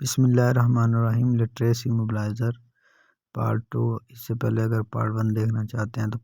बिस्मिल्लाहिर्रहमानिर्रहीम। Literacy mobiliser part 2। इससे पहले अगर पार्ट 1 देखना चाहते हैं तो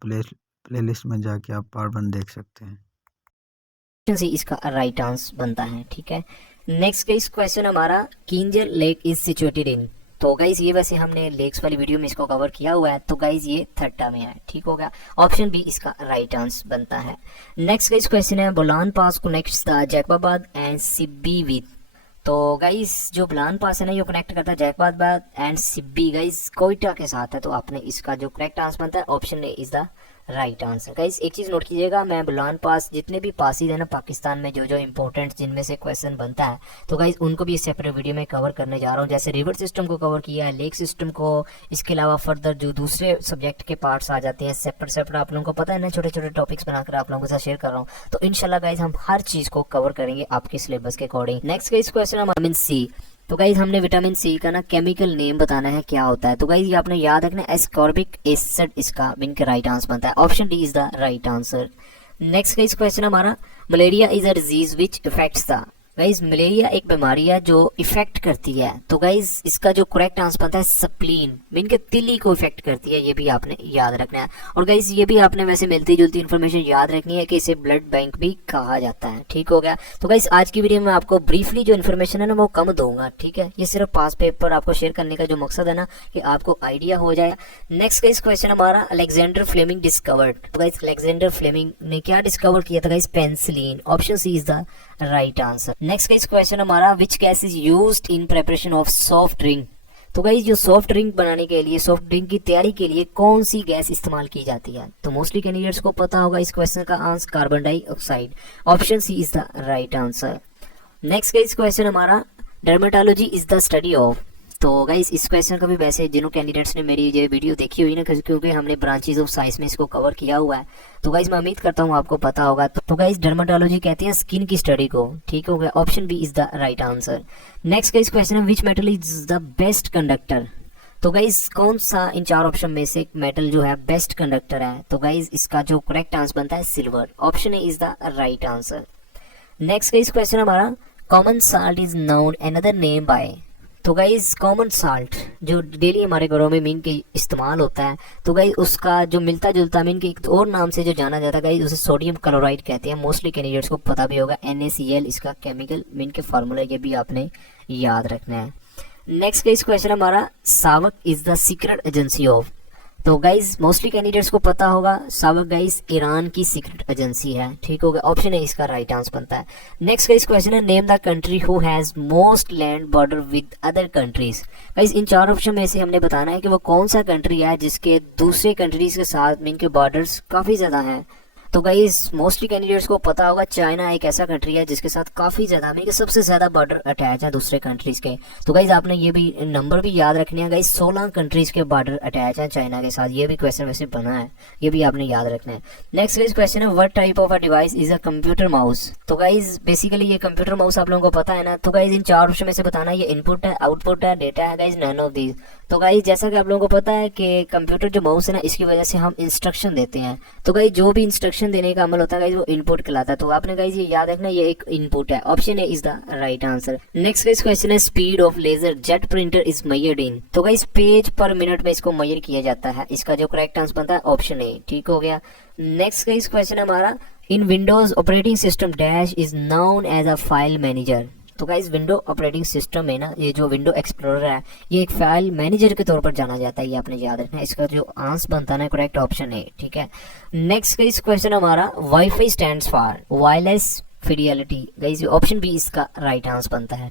प्लेलिस्ट में जाके आप पार्ट 1 देख सकते हैं। से इसका राइट आंसर बनता है। ठीक है, नेक्स्ट गाइस क्वेश्चन हमारा Keenjhar lake is situated in. तो गाइस ये वैसे हमने लेक्स वाली वीडियो में इसको कवर किया हुआ है, तो गाइस ये थट्टा में है। ठीक हो गया, ऑप्शन बी इसका राइट आंसर बनता है। नेक्स्ट गाइस क्वेश्चन है Bolan pass connects the Jacobabad and Sibi with. तो गाइस जो बोलान पास है ना, ये कनेक्ट करता है जैकबाबाद एंड सिब्बी गाइस कोयटा के साथ है। तो आपने इसका जो करेक्ट आंसर बनता है option A is the right answer. Guys एक चीज़ नोट कीजिएगा, मैं बोलान पास जितने भी पासिस है ना पाकिस्तान में, जो जो इंपॉर्टेंट जिनमें से क्वेश्चन बनता है, तो गाइस उनको भी इस सेपरेट वीडियो में कवर करने जा रहा हूँ। जैसे रिवर सिस्टम को कवर किया है, लेक सिस्टम को, इसके अलावा फर्दर जो दूसरे सब्जेक्ट के पार्ट्स आ जाते हैं सेपरेट आप लोगों को पता है ना, छोटे छोटे टॉपिक्स बनाकर आप लोगों के साथ शेयर कर रहा हूँ। तो इंशाल्लाह गाइस हम हर चीज़ को कवर करेंगे आपके सिलेबस के अकॉर्डिंग। नेक्स्ट गाइस क्वेश्चन है विटामिन सी। तो गाइज हमने विटामिन सी का ना केमिकल नेम बताना है क्या होता है। तो गाइज ये आपने याद रखना, एस्कॉर्बिक एसिड इसका इनका राइट आंसर बनता है। Option D is the right answer. Next guys question हमारा malaria is a disease which affects the. Guys malaria एक बीमारी है जो इफेक्ट करती है। तो गाइज इसका जो करेक्ट आंसर बनता है स्प्लीन, मीन के तिली को इफेक्ट करती है, ये भी आपने याद रखना है। और गाइज ये भी आपने वैसे मिलती जुलती इन्फॉर्मेशन याद रखनी है कि इसे ब्लड बैंक भी कहा जाता है। ठीक हो गया, तो गाइज आज की वीडियो में आपको ब्रीफली जो इन्फॉर्मेशन है ना वो कम दूंगा। ठीक है, ये सिर्फ पास पेपर आपको शेयर करने का जो मकसद है ना कि आपको आइडिया हो जाए। नेक्स्ट गाइज क्वेश्चन हमारा अलेक्जेंडर फ्लेमिंग डिस्कवर्ड। तो गाइज अलेक्जेंडर फ्लेमिंग ने क्या डिस्कवर किया था guys? Penicillin. Option C is the right answer. Next guys question हमारा which gas is used in preparation of soft drink. तो गाइस जो soft drink बनाने के लिए, सॉफ्ट ड्रिंक की तैयारी के लिए कौन सी गैस इस्तेमाल की जाती है? तो मोस्टली कैंडिडेट्स को पता होगा इस क्वेश्चन का answer carbon dioxide. Option C is the right answer. Next guys question हमारा dermatology is the study of. तो गाइस इस क्वेश्चन का भी वैसे जिन कैंडिडेट्स ने मेरी ये वीडियो देखी हुई ना, क्योंकि हमने ब्रांचेज ऑफ साइंस में इसको कवर किया हुआ है, तो गाइस मैं उम्मीद करता हूँ आपको पता होगा। तो गाइस डर्मेटोलॉजी कहते हैं स्किन की स्टडी को। ठीक हो गया, option B is the right answer. Next guys question है which metal is the best conductor. तो गाइस कौन सा इन चार ऑप्शन में से मेटल जो है बेस्ट कंडक्टर है? तो गाइस इसका जो करेक्ट आंसर बनता है silver. Option A is the right answer. Next guys question हमारा common salt is known another name by. तो गाइज कॉमन साल्ट जो डेली हमारे घरों में मीन के इस्तेमाल होता है, तो गाइज उसका जो मिलता जुलता मीन के एक और नाम से जो जाना जाता है गाइज, उसे सोडियम क्लोराइड कहते हैं। मोस्टली कैंडिडेट्स को पता भी होगा, NaCl इसका केमिकल मीन के फार्मूला, ये भी आपने याद रखना है। नेक्स्ट गाइज क्वेश्चन हमारा सावक is the secret agency of. तो गाइज मोस्टली कैंडिडेट्स को पता होगा सावक गाइज ईरान की सीक्रेट एजेंसी है। ठीक होगा, ऑप्शन है इसका राइट आंसर बनता है। नेक्स्ट गाइज क्वेश्चन है name the country who has most land border with other countries. Guys in चार ऑप्शन में से हमने बताना है कि वो कौन सा कंट्री है जिसके दूसरे कंट्रीज के साथ इनके बॉर्डर्स काफी ज्यादा हैं। तो गाइज मोस्टली कैंडिडेट्स को पता होगा चाइना एक ऐसा कंट्री है जिसके साथ काफी ज्यादा सबसे ज्यादा बॉर्डर अटैच है दूसरे कंट्रीज के। तो गाइज आपने ये भी नंबर भी याद रखने हैं गाइज, 16 कंट्रीज के बॉर्डर अटैच है चाइना के साथ। ये भी क्वेश्चन वैसे बना है, ये भी आपने याद रखना है। नेक्स्ट गाइज क्वेश्चन है what type of a device is a computer mouse. तो गाइज बेसिकली ये कंप्यूटर माउस आप लोगों को पता है ना। तो गाइज इन चार ऑप्शन में से बताना ये इनपुट है, आउटपुट है, डेटा है गाइज, नन ऑफ दीज। तो गाइज जैसा कि आप लोगों को पता है कि कंप्यूटर जो माउस है ना, इसकी वजह से हम इंस्ट्रक्शन देते हैं। तो गाइज जो भी इंस्ट्रक्शन देने का अमल होता है गाइज वो इनपुट कहलाता है। तो आपने गाइज ये याद रखना, ये एक इनपुट है। Option A is the right answer. Next guys question है speed of laser jet printer is measured in. तो गाइज पेज पर मिनट में इसको मेजर किया जाता है। इसका जो करेक्ट आंसर बनता है ऑप्शन ए। ठीक हो गया। नेक्स्ट गाइज क्वेश्चन हमारा in Windows operating system dash is known as a file manager. तो गाइज विंडो ऑपरेटिंग सिस्टम है ना, ये जो विंडो एक्सप्लोरर है, ये एक फाइल मैनेजर के तौर पर जाना जाता है। ये आपने याद रखना है। इसका जो आंसर बनता है करेक्ट ऑप्शन है। ठीक है, नेक्स्ट गाइज क्वेश्चन हमारा WiFi stands for wireless fidelity. Guys option B इसका राइट आंसर बनता है।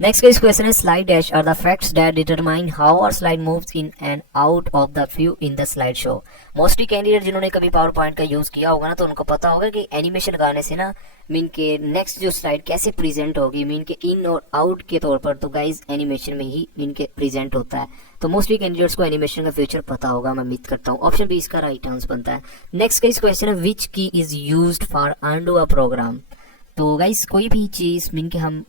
नेक्स्ट गाइस क्वेश्चन है slide dash are the facts that determine how our slide moves in and out of the view in the slide show. Mostly candidate जिन्होंने कभी power point का use किया होगा ना, तो उनको पता होगा कि एनिमेशन लगाने से ना मीन के नेक्स्ट जो स्लाइड कैसे प्रेजेंट होगी, मीन के इन और आउट के तौर पर, तो गाइज एनिमेशन में ही मीन के प्रेजेंट होता है। तो मोस्टली कैंडिडेट्स को एनिमेशन का फ्यूचर पता होगा, मैं उम्मीद करता हूँ। ऑप्शन बी इसका राइट आंसर बनता है। नेक्स्ट गाइस क्वेश्चन है which key is used for undo a program. तो गाइज कोई भी चीज़ मीन के हम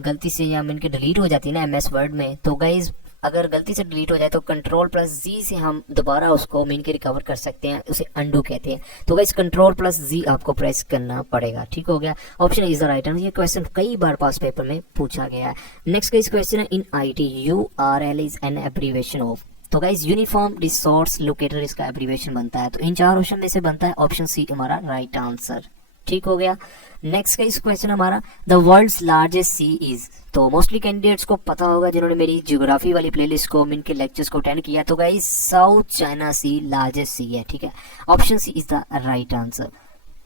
गलती से या मीन के डिलीट हो जाती है ना MS वर्ड में, तो गाइज अगर गलती से डिलीट हो जाए तो Ctrl+Z से हम दोबारा उसको मीन के रिकवर कर सकते हैं, उसे अंडू कहते हैं। तो गाइस Ctrl+Z आपको प्रेस करना पड़ेगा, ठीक हो गया। Option is the right answer. ये क्वेश्चन कई बार पास पेपर में पूछा गया है। नेक्स्ट गाइस क्वेश्चन है, इन IT URL is an abbreviation of. तो गाइस यूनिफॉर्म रिसोर्स लोकेटर इसका एब्रीविएशन बनता है। तो इन चार ऑप्शन में से बनता है ऑप्शन सी हमारा राइट आंसर, ठीक हो गया। नेक्स्ट का इस क्वेश्चन हमारा, the world's largest sea is. तो मोस्टली कैंडिडेट्स को पता होगा जिन्होंने मेरी ज्योग्राफी वाली प्लेलिस्ट को, इनके लेक्चर्स को अटेंड किया। तो guys South China Sea largest sea है, ठीक है। Option C is the right answer.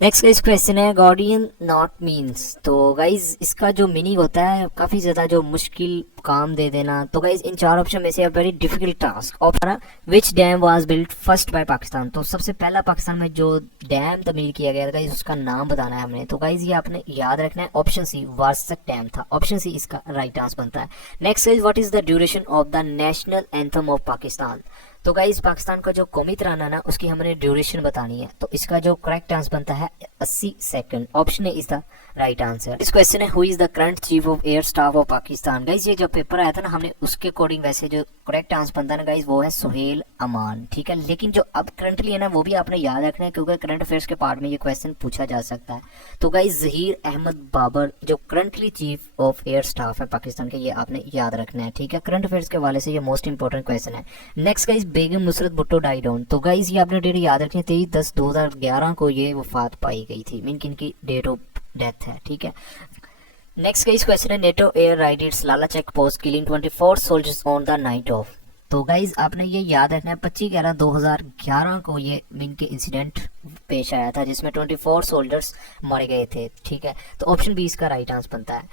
Next का इस क्वेश्चन है, गार्डियन नॉट मीन्स। तो गाइज इसका जो मीनिंग होता है काफी ज्यादा जो मुश्किल काम दे देना। तो गाइज इन चार ऑप्शन में से a very difficult task. Option which dam was built first by Pakistan. तो सबसे पहला पाकिस्तान में जो डैम तमीर किया गया था गाइज उसका नाम बताना है हमने। तो गाइज ये आपने याद रखना है, ऑप्शन सी वारसक डैम था। ऑप्शन सी इसका राइट आंसर बनता है। Next is what is the duration of the national anthem of Pakistan. तो गाइस पाकिस्तान का जो कौमी तराना ना उसकी हमने ड्यूरेशन बतानी है। तो इसका जो करेक्ट आंसर बनता है 80 second. Option A is the right answer. इस क्वेश्चन है, who is the current chief of air staff of Pakistan. Guys ये जब पेपर आया था ना हमने उसके अकॉर्डिंग वैसे जो करेक्ट आंसर बनता है ना गाइस वो है सुहेल अमान, ठीक है। लेकिन जो अब करंटली है ना वो भी आपने याद रखना है क्योंकि करंट अफेयर्स के पार्ट में ये क्वेश्चन पूछा जा सकता है। तो गाइस जहीर अहमद बाबर जो currently chief of air staff है पाकिस्तान के, ये आपने याद रखना है, ठीक है। करंट अफेयर्स के हवाले से ये मोस्ट इंपॉर्टेंट क्वेश्चन है। Next guys, Begum Nusrat Bhutto died on. तो गाइस ये आपने डेट याद रखनी है, 23/10/2011 को ये वफात पाई गई थी, मीन की इनकी डेट ऑफ डेथ है, ठीक है। नेक्स्ट गाइस क्वेश्चन है, NATO air raid its Lala check post killing 24 soldiers on the night of. तो गाइज आपने ये याद रखना है 25/11/2011 को ये मीन के इंसिडेंट पेश आया था जिसमें 24 सोल्जर्स मारे गए थे, ठीक है। तो ऑप्शन बी इसका राइट आंसर बनता है।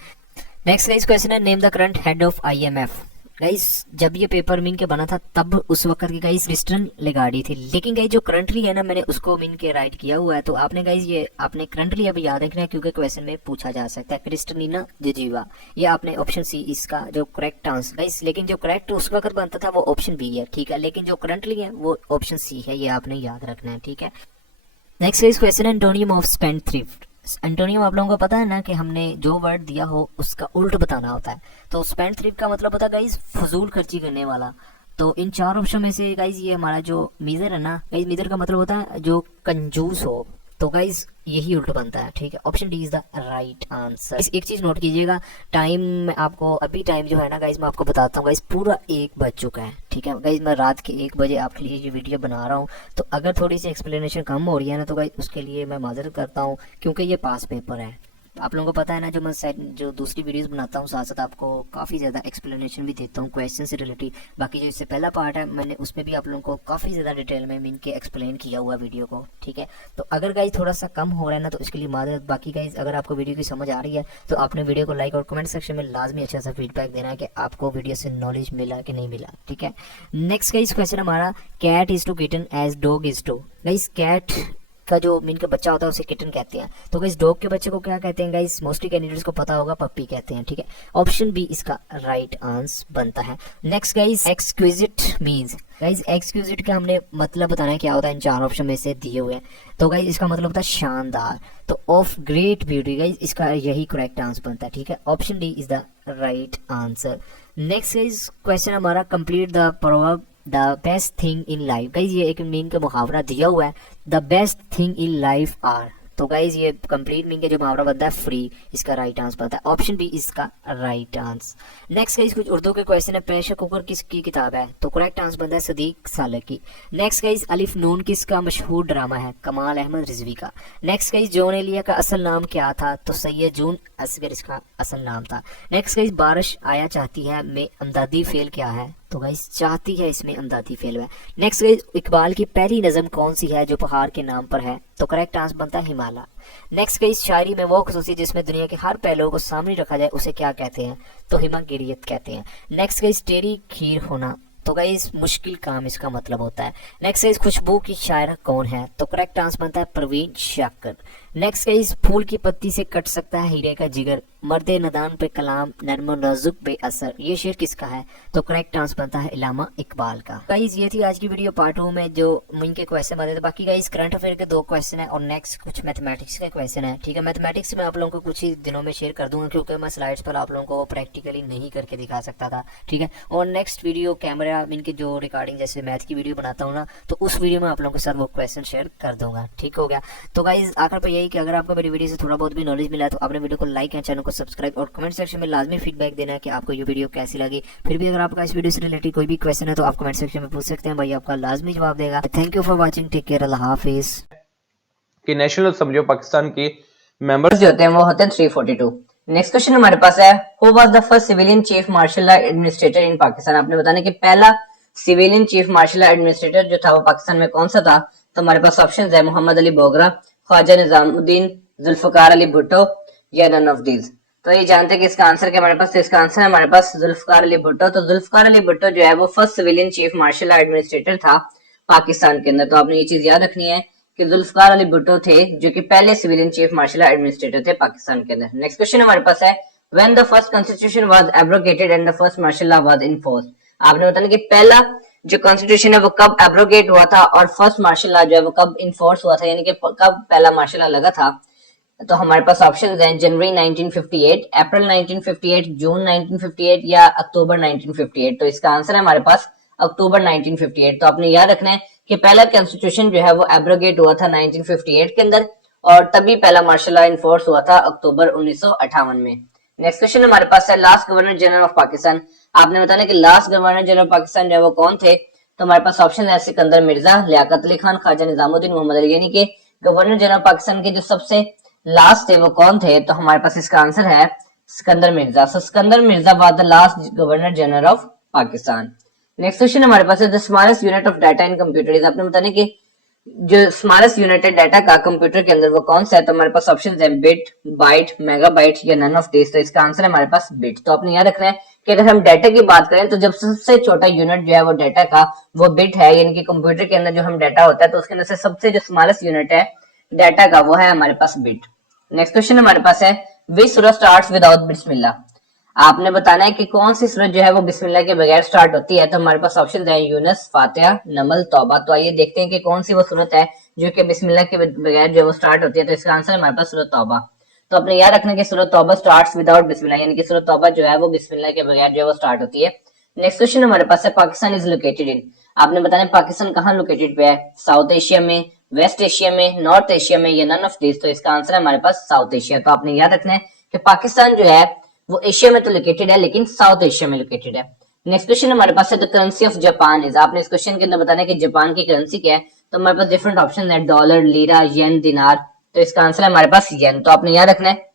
नेक्स्ट गाइस क्वेश्चन है, name the current head of IMF। Guys जब ये पेपर मीन के बना था तब उस वक्त की गाइस क्रिस्टन लेगार्डी थी, लेकिन गाइस जो करंटली है ना मैंने उसको मीन के राइट किया हुआ है। तो आपने गाइस ये आपने करंटली अभी याद रखना है क्योंकि क्वेश्चन में पूछा जा सकता है, क्रिस्टलिना जिजीवा। ये आपने ऑप्शन सी इसका जो करेक्ट आंसर गाइस, लेकिन जो करेक्ट उस वक्त बनता था वो ऑप्शन बी है, ठीक है। लेकिन जो करंटली है वो ऑप्शन सी है, ये आपने याद रखना है, ठीक है। Next is question, antonym of spend thrift. Antonym आप लोगों को पता है ना कि हमने जो वर्ड दिया हो उसका उल्ट बताना होता है। तो स्पेंड थ्रिफ्ट का मतलब होता है गाइस फजूल खर्ची करने वाला। तो इन चार ऑप्शन में से गाइस ये हमारा जो मीजर है ना गाइस, मीजर का मतलब होता है जो कंजूस हो। तो गाइस यही उल्ट बनता है, ठीक है। Option D is the right answer. एक चीज नोट कीजिएगा, टाइम में आपको अभी टाइम जो है ना गाइस मैं आपको बताता हूँ गाइस, पूरा 1 बज चुका है, ठीक है। गाइस मैं रात के 1 बजे आपके लिए ये वीडियो बना रहा हूँ। तो अगर थोड़ी सी एक्सप्लेनेशन कम हो रही है ना तो गाइस उसके लिए मैं माजरत करता हूँ क्योंकि ये पास पेपर है। आप लोगों को पता है ना जो मैं जो दूसरी वीडियोस बनाता हूँ साथ साथ आपको काफ़ी ज़्यादा एक्सप्लेनेशन भी देता हूँ क्वेश्चन से रिलेटेड। बाकी जो इससे पहला पार्ट है मैंने उसमें भी आप लोगों को काफ़ी ज़्यादा डिटेल में इनके एक्सप्लेन किया हुआ वीडियो को, ठीक है। तो अगर गाइज थोड़ा सा कम हो रहा है ना तो इसके लिए माजरत। बाकी गाइज अगर आपको वीडियो की समझ आ रही है तो आपने वीडियो को लाइक और कमेंट सेक्शन में लाजमी अच्छा सा फीडबैक देना है कि आपको वीडियो से नॉलेज मिला कि नहीं मिला, ठीक है। नेक्स्ट गाइज क्वेश्चन हमारा, cat is to kitten as dog is to. Guys cat का जो मीन का बच्चा होता है उसे किटन कहते हैं। तो गाइस डॉग के बच्चे को क्या कहते हैं गाइस, मोस्टली कैंडिडेट्स को पता होगा पप्पी कहते हैं, ठीक है। ऑप्शन बी इसका राइट आंसर बनता है। Next guys, exquisite means. Guys exquisite का हमने मतलब बताना है क्या होता है, इन चार ऑप्शन में से दिए हुए हैं। तो गाइस इसका मतलब होता है शानदार। तो ऑफ ग्रेट ब्यूटी गाइस इसका यही करेक्ट आंसर बनता है, ठीक है। Option D is the right answer. Next guys question हमारा, complete the proverb the best thing in life. Guys ये एक मीन का मुहावरा दिया हुआ है, the best thing in life are. तो गाइज ये कंप्लीट मीन का जो मुहावरा बनता है फ्री, इसका राइट आंसर बनता है। ऑप्शन बी इसका राइट आंसर। नेक्स्ट गाइज कुछ उर्दू के क्वेश्चन है, प्रेशर कुकर किसकी किताब है। तो करेक्ट आंसर बनता है सदीक सालक की। नेक्स्ट गाइज, अलिफ नून किसका मशहूर ड्रामा है, कमाल अहमद रिजवी का। नेक्स्ट गाइज, जॉन एलिया का असल नाम क्या था, तो सैयद जून असगर इसका असल नाम था। नेक्स्ट गाइज, बारिश आया चाहती है में अमदादी फेल क्या है, तो गाइस चाहती है इसमें अमदादी फेल है। नेक्स्ट गाइस, इकबाल की पहली नज़म कौन सी है जो पहाड़ के नाम पर है, तो करेक्ट आंसर बनता है हिमालय। नेक्स्ट गाइस, शायरी में वो खुसूसी जिसमें दुनिया के हर पहलुओं को सामने रखा जाए उसे क्या कहते हैं, तो हिमागिरियत कहते हैं। नेक्स्ट गाइस, टेरी खीर होना, तो गाइस मुश्किल काम इसका मतलब होता है। नेक्स्ट गाइस, खुशबू की शायरा कौन है, तो करेक्ट आंसर बनता है परवीन शाकर। नेक्स्ट गाइस, फूल की पत्ती से कट सकता है हीरे का जिगर, मर्दे नदान पे कलाम नर्म नाजुक बेअसर। ये शेर किसका है? तो करेक्ट आंसर बनता है इलामा इकबाल का। गाइस ये थी आज की वीडियो पार्ट 2 में जो इनके क्वेश्चन बने थे। बाकी गाइस करंट अफेयर के 2 क्वेश्चन है और नेक्स्ट कुछ मैथमेटिक्स के क्वेश्चन है, ठीक है। मैथमेटिक्स में आप लोगों को कुछ ही दिनों में शेयर कर दूंगा क्योंकि मैं स्लाइड्स पर आप लोगों को प्रैक्टिकली नहीं करके दिखा सकता था, ठीक है। और नेक्स्ट वीडियो कैमरा इनके जो रिकॉर्डिंग जैसे मैथ की वीडियो बनाता हूँ ना, तो उस वीडियो में आप लोगों के साथ वो क्वेश्चन शेयर कर दूंगा, ठीक हो गया। तो गाइस आखिर पर यही कि अगर आपको मेरी वीडियो से थोड़ा बहुत भी नॉलेज मिला तो आपने वीडियो को लाइक एंड चैनल को सब्सक्राइब और कमेंट सेक्शन में लाजमी फीडबैक देना है कि आपको ये वीडियो कैसी लगी। फिर भी अगर आपका इस वीडियो से रिलेटेड कोई भी क्वेश्चन है तो आप कमेंट सेक्शन में पूछ सकते हैं, भाई आपका लाजमी जवाब देगा। Thank you for watching, take care, अल्लाह हाफिज। कि नेशनल समझो पाकिस्तान की मेंबर्स जो होते हैं वो होते हैं 342। नेक्स्ट क्वेश्चन हमारे पास है, who was the first civilian chief martial law administrator in Pakistan. आपने बताना कि पहला civilian chief martial law administrator जो था वो पाकिस्तान में कौन सा था। तो हमारे पास ऑप्शंस है मोहम्मद अली बोगरा, ख्वाजा निजामुद्दीन, जुल्फकार अली भुट्टो या नन ऑफ दीज। तो ये जानते हैं कि इसका आंसर क्या हमारे पास, तो इसका आंसर है हमारे पास जुल्फकार अली भुट्टो। तो जुल्फकार अली भुट्टो जो है वो first civilian chief martial law administrator था पाकिस्तान के अंदर। तो आपने ये चीज याद रखनी है कि जुल्फकार अली भुट्टो थे जो कि पहले civilian chief martial law administrator थे पाकिस्तान के अंदर। नेक्स्ट क्वेश्चन हमारे पास है, when the first constitution was abrogated and the first martial law was enforced. आपने बताना कि पहला जो कॉन्स्टिट्यूशन है वो कब एब्रोगेट हुआ था और फर्स्ट मार्शल लॉ जो है वो कब इन्फोर्स हुआ था, यानी कि कब पहला मार्शल लॉ लगा था। तो हमारे पास ऑप्शंस हैं जनवरी 1958, अप्रैल 1958, जून 1958 या अक्टूबर 1958। तो इसका आंसर है हमारे पास अक्टूबर 1958। तो आपने याद रखना है कि पहला कॉन्स्टिट्यूशन जो है वो एब्रोगेट हुआ था 1958 के अंदर और तभी पहला मार्शल लॉ इन्फोर्स हुआ था अक्टूबर 1958 में। नेक्स्ट क्वेश्चन हमारे पास है, last governor general of Pakistan. आपने बताना कि लास्ट गवर्नर जनरल पाकिस्तान जो है वो कौन थे। तो हमारे पास ऑप्शन है सिकंदर मिर्जा, लियाकत अली खान, ख्वाजा निजामुद्दीन, मोहम्मद अली। यानी कि गवर्नर जनरल पाकिस्तान के जो सबसे लास्ट थे वो कौन थे। तो हमारे पास इसका आंसर है Sikandar Mirza. So Sikandar Mirza was the last governor general of Pakistan. Next question हमारे पास है, the smallest unit of data in computer is. आपने बताना कि जो स्मॉलेस्ट यूनिट है डाटा का कंप्यूटर के अंदर वो कौन सा है। तो हमारे पास ऑप्शन है बिट, बाइट, मेगाबाइट या नन ऑफ दिस। तो इसका आंसर है हमारे पास बिट। तो आपने याद रखना है कि अगर हम डाटा की बात करें तो जब सबसे छोटा यूनिट जो है वो डाटा का वो बिट है, यानी कि कंप्यूटर के अंदर जो हम डाटा होता है तो उसके अंदर से सबसे जो स्मॉलेस्ट यूनिट है डाटा का वो है हमारे पास बिट। नेक्स्ट क्वेश्चन हमारे पास है, विच सूरत स्टार्ट्स विदाउट बिस्मिल्लाह। आपने बताना है कि कौन सी सूरत जो है वो बिस्मिल्लाह के बगैर स्टार्ट होती है। तो हमारे पास ऑप्शन है यूनुस, फातिहा, नमल, तौबा। तो आइए देखते हैं कि कौन सी वो सूरत है जो कि बिस्मिल्लाह के बगैर जो है वो स्टार्ट होती है। तो इसका आंसर है हमारे पास सूरत तौबा। तो अपने याद रखना कि सूरत तौबा स्टार्ट्स विदाउट बिस्मिल्लाह, यानी कि सूरत तौबा जो है वो बिस्मिल्लाह के बगैर जो है वो स्टार्ट होती है। नेक्स्ट क्वेश्चन हमारे पास है, पाकिस्तान इज लोकेटेड इन। आपने बताना है पाकिस्तान कहाँ लोकेटेड पे है, साउथ एशिया में, वेस्ट एशिया में, नॉर्थ एशिया में या नन ऑफ दिस। तो इसका आंसर है हमारे पास साउथ एशिया। तो आपने याद रखना है कि पाकिस्तान जो है वो एशिया में तो लोकेटेड है लेकिन साउथ एशिया में लोकेटेड है। नेक्स्ट क्वेश्चन हमारे पास है, the currency of Japan is. आपने इस क्वेश्चन के अंदर बताना है कि जापान की करेंसी क्या है। तो हमारे पास डिफरेंट ऑप्शन है, डॉलर, लीरा, येन, दिनार। तो इसका आंसर है हमारे पास येन। तो आपने याद रखना है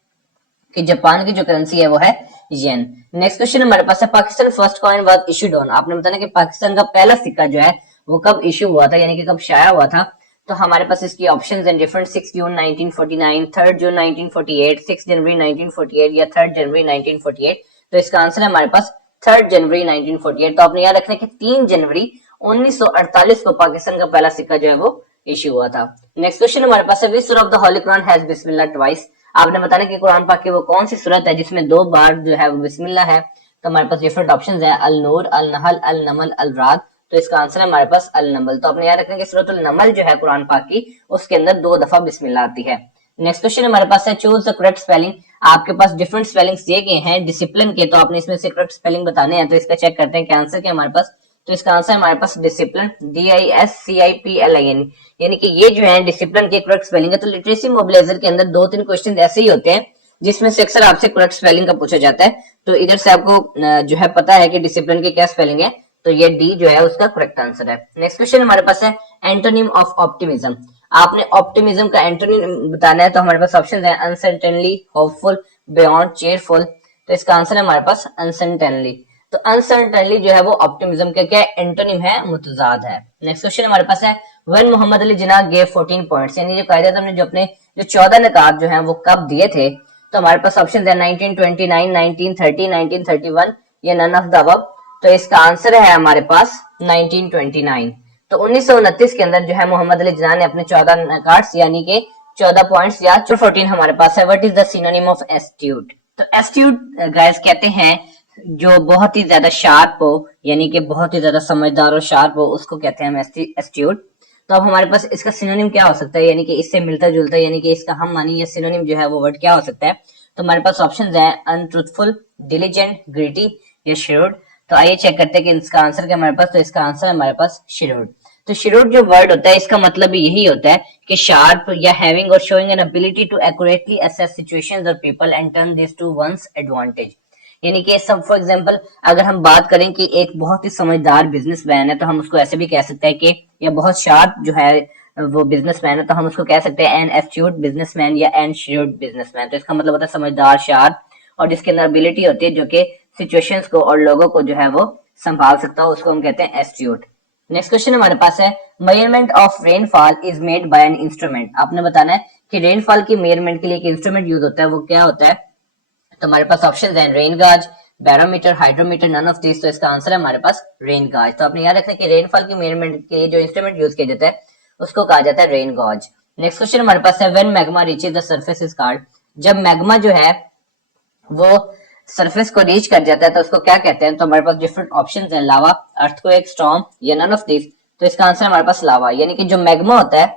कि जापान की जो करेंसी है वो है येन। नेक्स्ट क्वेश्चन हमारे पास है, Pakistan first coin was issued on. आपने बताना कि पाकिस्तान का पहला सिक्का जो है वो कब इशू हुआ था, यानी कि कब शाया हुआ था। तो हमारे पास इसकी ऑप्शंस हैं डिफरेंट, 6 जून 1949, 3 जून 1948, 6 जनवरी 1948 या 3 जनवरी 1948। तो इसका आंसर है हमारे पास 3 जनवरी 1948। तो आपने याद रखना है कि 3 जनवरी 1948 को पाकिस्तान का पहला सिक्का जो है वो इशू हुआ था। नेक्स्ट क्वेश्चन हमारे पास है, विच सूरह of the Holi Quran has Bismillah twice. आपने बताना कि कुरान पाक की वो कौन सी सूरत है जिसमें 2 बार जो है वो बिस्मिल्लाह है। तो हमारे पास डिफरेंट ऑप्शंस है, अल नूर, अल नहल, अल नमल, अल राद। तो इसका आंसर है हमारे पास अल नमल। तो अपने याद रखना कि सूरत अल नमल जो है कुरान पाक की उसके अंदर 2 दफा बिस्मिल्लाह आती है। नेक्स्ट क्वेश्चन हमारे पास है, चूज द करेक्ट स्पेलिंग। आपके पास डिफरेंट स्पेलिंग्स दिए गए हैं डिसिप्लिन के, तो आपने इसमें से करेक्ट स्पेलिंग बताने हैं। तो इसका चेक करते हैं क्या आंसर क्या हमारे पास। तो इसका आंसर हमारे पास डिसिप्लिन, DISCIPLIN, यानी कि ये जो है डिसिप्लिन की करेक्ट स्पेलिंग है। तो लिटरेसी मोबिलाइजर के अंदर 2-3 क्वेश्चन ऐसे ही होते हैं जिसमें से अक्सर आपसे करेक्ट स्पेलिंग का पूछा जाता है। तो इधर से आपको जो है पता है कि डिसिप्लिन की क्या स्पेलिंग है, तो ये डी जो है उसका करेक्ट आंसर है। नेक्स्ट क्वेश्चन हमारे पास है, एंटोनिम ऑफ ऑप्टिमिज्म। आपने ऑप्टिमिज्म का एंटोनिम बताना है। तो हमारे पास ऑप्शन है, अनसर्टेनली, होपफुल, बियॉन्ड, चेयरफुल। तो इसका आंसर है हमारे पास अनसर्टेनली। तो अनसर्टेनली जो है वो ऑप्टिमिज्म का क्या एंटोनिम है, मुतजाद है। नेक्स्ट क्वेश्चन हमारे पास है, when Mohammad Ali Jinnah gave 14 points, यानी जो कायदा हमने जो अपने जो 14 निकात जो है वो कब दिए थे। तो हमारे पास ऑप्शन है 1929, 1930, 1931 या नन ऑफ द अबव। तो इसका आंसर है हमारे पास 1929। तो 1929 के अंदर जो है मोहम्मद अली जिन्ना ने अपने 14 निकाट्स यानी कि 14 पॉइंट्स या 14 हमारे पास है। What is the synonym of astute? तो एस्ट्यूट गाइस कहते हैं जो बहुत ही ज्यादा शार्प हो, यानी कि बहुत ही ज्यादा समझदार और शार्प हो, उसको कहते हैं हम एस्ट्यूट। तो अब हमारे पास इसका सिनोनिम क्या हो सकता है, यानी कि इससे मिलता जुलता, यानी कि इसका हम मानी या सिनोनिम जो है वो वर्ड क्या हो सकता है? तो हमारे पास ऑप्शंस है अनट्रूथफुल, डिलीजेंट, ग्रीडी या श्रूड। तो आइए चेक करते हैं कि इसका आंसर क्या हमारे पास। तो इसका आंसर है हमारे पास श्रूड। तो श्रूड जो वर्ड होता है इसका मतलब यही होता है कि शार्प या हैविंग और showing an ability to accurately assess situations और people and turn this to one's advantage. यानी कि सब फॉर एग्जांपल अगर हम बात करें कि एक बहुत ही समझदार बिजनेसमैन है तो हम उसको ऐसे भी कह सकते हैं कि, या बहुत शार्प जो है वो बिजनेसमैन है तो हम उसको कह सकते हैं एन एस्ट्यूट बिजनेसमैन या एन श्रूड बिजनेसमैन। तो इसका मतलब होता है समझदार, शार्प और जिसके अंदर एबिलिटी होती है जो कि सिचुएशंस को और लोगों को जो है वो संभाल सकता हो, उसको हम कहते हैं एस्ट्यूट। नेक्स्ट क्वेश्चन हमारे पास है measurement of rainfall is made by an instrument. आपने बताना है कि रेनफॉल की मेजरमेंट के लिए एक इंस्ट्रूमेंट यूज होता है, वो क्या होता है? तो हमारे पास ऑप्शंस हैं rain gauge, barometer, hydrometer, none of this. तो इसका आंसर है हमारे पास रेन गाज। तो आपने याद रखना कि रेनफॉल की मेजरमेंट के लिए जो इंस्ट्रूमेंट यूज किया जाता है उसको कहा जाता है रेन गॉज। नेक्स्ट क्वेश्चन हमारे पास है when magma reaches the surface is called. जब मैग्मा जो है वो सरफेस को रीच कर जाता है तो उसको क्या कहते हैं? तो हमारे पास डिफरेंट ऑप्शंस हैं, लावा, अर्थक्वेक, स्टॉर्म या नन ऑफ दिस। तो इसका आंसर हमारे पास लावा, यानी कि जो मैग्मा होता है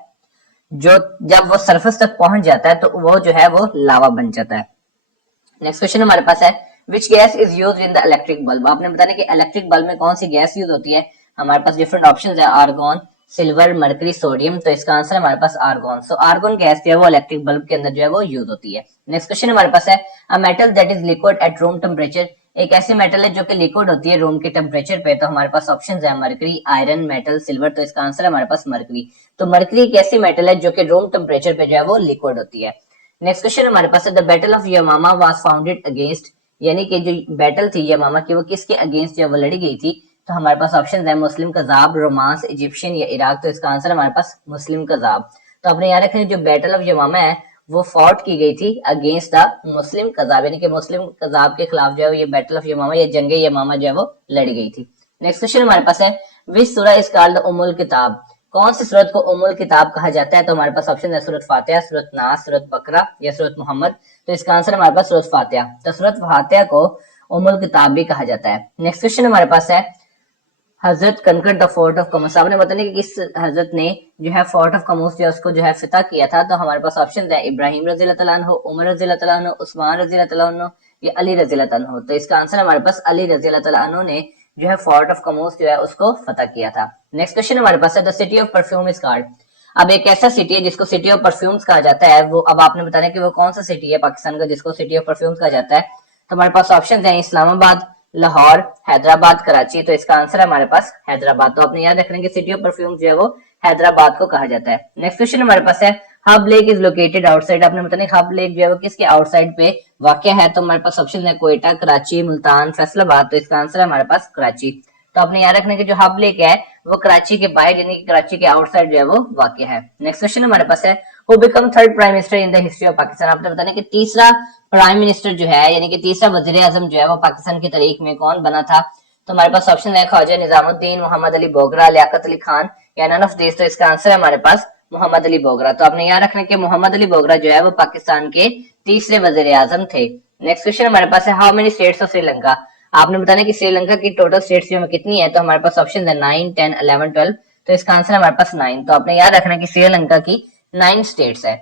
जो जब वो सरफेस तक पहुंच जाता है तो वो जो है वो लावा बन जाता है। नेक्स्ट क्वेश्चन हमारे पास है विच gas is used in the electric bulb. आपने बताना कि इलेक्ट्रिक बल्ब में कौन सी गैस यूज होती है। हमारे पास डिफरेंट ऑप्शंस है, आर्गन, सिल्वर, मरकरी, सोडियम। तो इसका आंसर हमारे पास आर्गन। सो आर्गन गैस जो है वो इलेक्ट्रिक बल्ब के अंदर जो है वो यूज होती है। नेक्स्ट क्वेश्चन हमारे पास है a metal that is liquid at room temperature. एक ऐसी मेटल है जो कि लिक्विड होती है रूम के टेम्परेचर पे। तो हमारे पास ऑप्शंस है मरकरी, आयरन, मेटल, सिल्वर। तो इसका आंसर है हमारे पास मरकरी। तो मरकरी एक ऐसी मेटल है जो कि रूम टेम्परेचर पे जो है वो लिक्विड होती है। नेक्स्ट क्वेश्चन हमारे पास है the battle of Yamama was founded against. यानी कि जो बैटल थी यमामा की वो किसके अगेंस्ट जो वो लड़ी गई थी। तो हमारे पास ऑप्शंस है मुस्लिम कजाब, रोमांस, इजिप्शियन या इराक। तो इसका आंसर हमारे पास मुस्लिम कजाब। तो आपने याद रखना जो बैटल ऑफ यमामा है वो फॉट की गई थी अगेंस्ट द मुस्लिम कजाब, यानी कि मुस्लिम कजाब के खिलाफ जो है ये बैटल ऑफ यमामा या जंग यमामा जो है वो लड़ी गई थी। नेक्स्ट क्वेश्चन हमारे पास है विच सूरह इज कॉल्ड द उम्मुल किताब। कौन सी सूरत को उम्मुल किताब कहा जाता है। तो हमारे पास ऑप्शन है सूरत फातिहा, सूरत नास, सूरत बकरा या सूरत मोहम्मद। तो इसका आंसर हमारे पास सूरत फातिहा। तो सूरत फातिहा को उम्मुल किताब भी कहा जाता है। नेक्स्ट क्वेश्चन हमारे पास है हजरत कंकर्ड द फोर्ट ऑफ कमूस। आपने बताया कि किस हजरत ने जो है फोर्ट ऑफ कमूस जो उसको जो है फतह किया था। तो हमारे पास ऑप्शन है इब्राहिम रजी अल्लाह तआला अन्हु, उमर रजी अल्लाह तआला अन्हु, उस्मान रजी अल्लाह तआला अन्हु या अली रजी अल्लाह तआला अन्हु। तो इसका आंसर हमारे पास अली रजी अल्लाह तआला अन्हु ने जो है फोर्ट ऑफ कमूस जो है उसको फतह किया था। नेक्स्ट क्वेश्चन हमारे पास है the city of perfume is called. अब एक ऐसा सिटी है जिसको सिटी ऑफ परफ्यूम्स कहा जाता है, वो अब आपने बताना कि वो कौन सा सिटी है पाकिस्तान का जिसको सिटी ऑफ परफ्यूम्स कहा जाता है। तो हमारे पास ऑप्शन है इस्लामाबाद, लाहौर, हैदराबाद, कराची। तो इसका आंसर है हमारे पास हैदराबाद। तो आपने याद रखना कि सिटी ऑफ परफ्यूम जो है वो हैदराबाद को कहा जाता है। नेक्स्ट क्वेश्चन हमारे पास है hub lake is located outside. आपने बताना हब लेक जो है वो किसके आउटसाइड पे वाक़ है। तो हमारे पास ऑप्शन है क्वेटा, कराची, मुल्तान, फैसलाबाद। तो इसका आंसर है हमारे पास कराची। तो आपने याद रखना कि जो हब लेक है वो कराची के बाहर यानी कि कराची के आउटसाइड जो है वो वाक़ है। नेक्स्ट क्वेश्चन हमारे पास है who become third prime minister in the history of Pakistan. आपने बताना कि तीसरा प्राइम मिनिस्टर जो है यानी कि तीसरा वजीर आजम जो है वो पाकिस्तान की तारीख में कौन बना था। तो हमारे पास ऑप्शन है ख्वाजा निजामुद्दीन, मोहम्मद अली बोगरा, लियाकत अली खान या नन ऑफ दिस। तो इसका आंसर है हमारे पास मोहम्मद अली बोगरा। तो आपने याद रखना कि मोहम्मद अली बोगरा जो है वो पाकिस्तान के तीसरे वजीर आजम थे। नेक्स्ट क्वेश्चन हमारे पास है how many states of Sri Lanka. आपने बताना कि श्रीलंका की टोटल स्टेट्स जो कितनी है। तो हमारे पास ऑप्शन है 9, 10, 11, 12। तो इसका आंसर हमारे पास 9। तो आपने याद रखना कि श्रीलंका की 9 स्टेट्स है।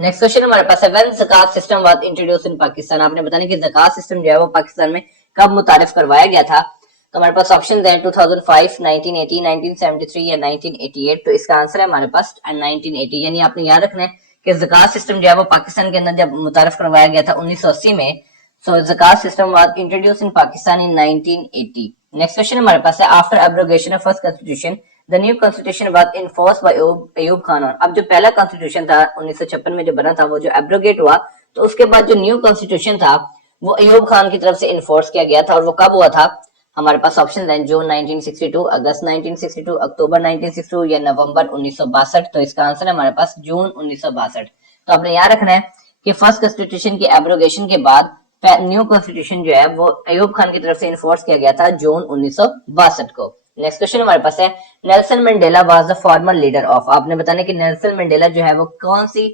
नेक्स्ट क्वेश्चन हमारे पास है व्हेन ज़कात system was introduced in Pakistan. आपने बताना कि ज़कात सिस्टम जो है वो पाकिस्तान में कब मुतारिफ करवाया गया था। तो हमारे पास ऑप्शंस हैं 2005, 1980, 1973 या 1988। तो इसका आंसर है हमारे पास 1980। यानी आपने याद रखना है कि ज़कात सिस्टम जो है वो पाकिस्तान के अंदर जब मुतारिफ करवाया गया था 1980 में। सो ज़कात system was introduced in Pakistan in 1980। Next question हमारे पास है after abrogation of first constitution the new constitution was enforced by Ayub Khan. अब जो पहला कॉन्स्टिट्यूशन था 1956 में जो बना था वो जो एब्रोगेट हुआ तो उसके बाद जो न्यू कॉन्स्टिट्यूशन था वो अयूब खान की तरफ से इन्फोर्स किया गया था। और वो कब हुआ था। हमारे पास ऑप्शन है जून 1962, अगस्त 1962, अक्टूबर 1962 या नवंबर 1962। तो इसका आंसर है हमारे पास जून 1962। तो आपने याद रखना है कि फर्स्ट कॉन्स्टिट्यूशन की एब्रोगेशन के बाद न्यू कॉन्स्टिट्यूशन जो है वो अयूब खान की तरफ से इन्फोर्स किया गया था जून 1962 को। नेक्स्ट क्वेश्चन हमारे पास है Nelson Mandela was the former leader of, आपने बताना कि नेल्सन मंडेला जो है वो कौन सी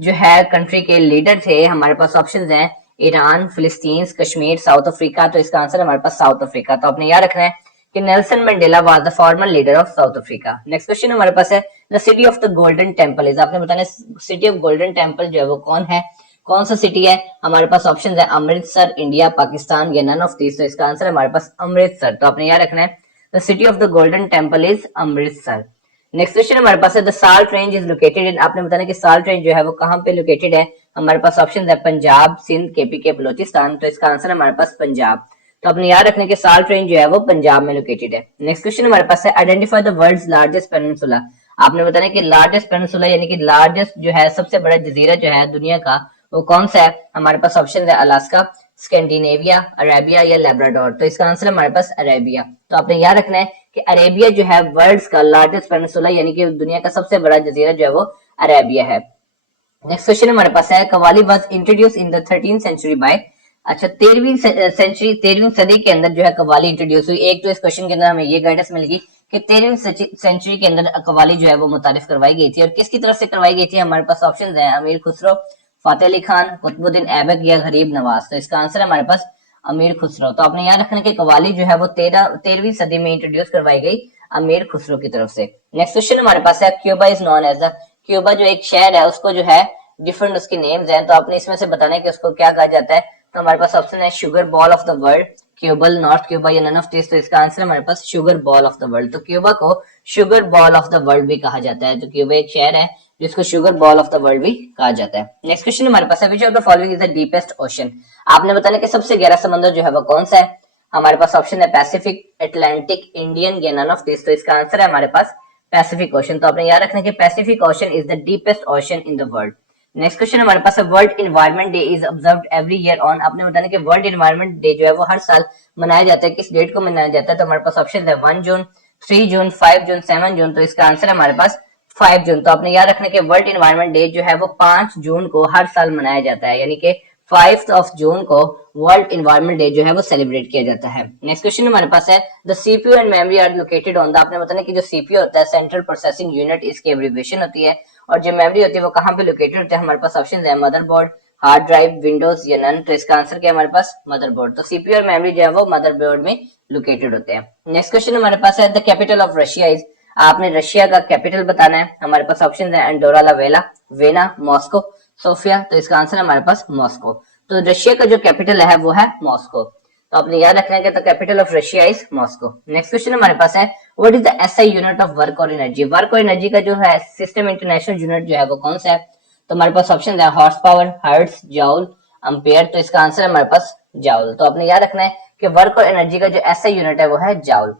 जो है कंट्री के लीडर थे। हमारे पास ऑप्शंस हैं ईरान, फिलिस्तीन, कश्मीर, साउथ अफ्रीका। तो इसका आंसर हमारे पास साउथ अफ्रीका। तो आपने याद रखना है कि Nelson Mandela was the former leader of south Africa. Next question हमारे पास है the city of the golden temple is, आपने बताना सिटी ऑफ गोल्डन टेम्पल जो है वो कौन है, कौन सा सिटी है। हमारे पास ऑप्शन है अमृतसर, इंडिया, पाकिस्तान या नन ऑफ दीस। तो इसका आंसर हमारे पास अमृतसर। तो आपने याद रखना है the city of the golden temple is Amritsar. Next question हमारे पास है the salt range is located in, आपने बताना कि साल्ट रेंज जो है वो कहां पे लोकेटेड है। हमारे पास ऑप्शन है पंजाब, सिंध, केपीके, बलोचिस्तान। तो इसका आंसर हमारे पास पंजाब। तो अपने याद रखने के साल्ट रेंज जो है वो पंजाब में लोकेटेड है। नेक्स्ट क्वेश्चन हमारे पास है identify the world's largest peninsula, आपने बताना कि लार्जेस्ट पेनिनसुला यानी कि लार्जेस्ट जो है सबसे बड़ा जजीरा जो है दुनिया का वो कौन सा है। हमारे पास ऑप्शन है अलास्का, स्कैंडिनेविया, अरेबिया या लेब्राडोर। तो इसका आंसर हमारे पास अरेबिया। तो आपने याद रखना है कि अरेबिया जो है वर्ल्ड का लार्जेस्ट पेनिनसुला यानी कि दुनिया का सबसे बड़ा जजीरा जो है वो अरेबिया है। नेक्स्ट क्वेश्चन हमारे पास है qawwali was introduced in the 13th century by, अच्छा 13वीं सदी के अंदर जो है कव्वाली इंट्रोड्यूस हुई। एक तो इस क्वेश्चन के अंदर हमें ये गाइडेंस मिलेगी कि 13वीं सेंचुरी के अंदर कव्वाली जो है वो मुतारिफ करवाई गई थी और किसकी तरफ से करवाई गई थी। हमारे पास ऑप्शन है अमीर खुसरो, फातेह अली खान, कुतुबुद्दीन ऐबक या गरीब नवाज। तो इसका आंसर हमारे पास अमीर खुसरो। तो आपने याद रखना कि कव्वाली जो है वो 13वीं सदी में इंट्रोड्यूस करवाई गई अमीर खुसरो की तरफ से। नेक्स्ट क्वेश्चन हमारे पास है Cuba is known as the, Cuba जो एक शहर है उसको जो है डिफरेंट उसकी नेम्स हैं। तो आपने इसमें से बताना है कि उसको क्या कहा जाता है। तो हमारे पास ऑप्शन है sugar bowl of the world, क्यूबल, नॉर्थ क्यूबा या नन ऑफ दिस। तो इसका आंसर हमारे पास sugar bowl of the world. तो क्यूबा को sugar bowl of the world भी कहा जाता है। तो क्यूबा एक शहर है जिसको sugar bowl of the world भी कहा जाता है। नेक्स्ट क्वेश्चन हमारे पास है which of the following is the deepest ocean, आपने बताना कि सबसे गहरा समंदर जो है वो कौन सा है। हमारे पास ऑप्शन है पैसिफिक, अटलांटिक, इंडियन या नन ऑफ दिस। तो इसका आंसर है हमारे पास पैसिफिक ओशन। तो आपने याद रखना कि Pacific ocean is the deepest ocean in the world. Next question हमारे पास है world environment day is observed every year on, आपने बताना कि वर्ल्ड एनवायरनमेंट डे जो है वो हर साल मनाया जाता है, किस डेट को मनाया जाता है। तो हमारे पास ऑप्शन है 1 जून, 3 जून, 5 जून, 7 जून। तो इसका आंसर है हमारे पास 5 जून। तो आपने याद रखना कि वर्ल्ड एनवायरनमेंट डे जो है वो 5 जून को हर साल मनाया जाता है, यानी कि 5th of जून को वर्ल्ड एनवायरनमेंट डे जो है वो सेलिब्रेट किया जाता है। नेक्स्ट क्वेश्चन हमारे पास है the CPU and memory are located on the, आपने बताना कि जो सीपीयू होता है सेंट्रल प्रोसेसिंग यूनिट, इसकी एब्रिविएशन होती है, और जो मेमोरी होती है वो कहां पे लोकेटेड होता है। हमारे पास ऑप्शन है मदरबोर्ड, हार्ड ड्राइव, विंडोज या नन। तो इसका आंसर क्या है हमारे पास मदरबोर्ड। तो सीपीयू और मेमोरी जो है वो मदरबोर्ड में लोकेटेड होते हैं। नेक्स्ट क्वेश्चन हमारे पास है the capital of Russia is, आपने रशिया का कैपिटल बताना है। हमारे पास ऑप्शन है एंडोरा ला वेला, वेना, मॉस्को, सोफिया। तो इसका आंसर हमारे पास मॉस्को। तो रशिया का जो कैपिटल है वो है मॉस्को। तो आपने याद रखना है कि the capital of Russia is Moscow. Next question हमारे पास है what is the SI unit of work और एनर्जी, वर्क और एनर्जी का जो है सिस्टम इंटरनेशनल यूनिट जो है वो कौन सा है। तो हमारे पास ऑप्शन है horse power, hertz, joule, ampere. तो इसका आंसर है हमारे पास जूल। तो आपने याद रखना है कि वर्क और एनर्जी का जो एसआई यूनिट है वो है जूल।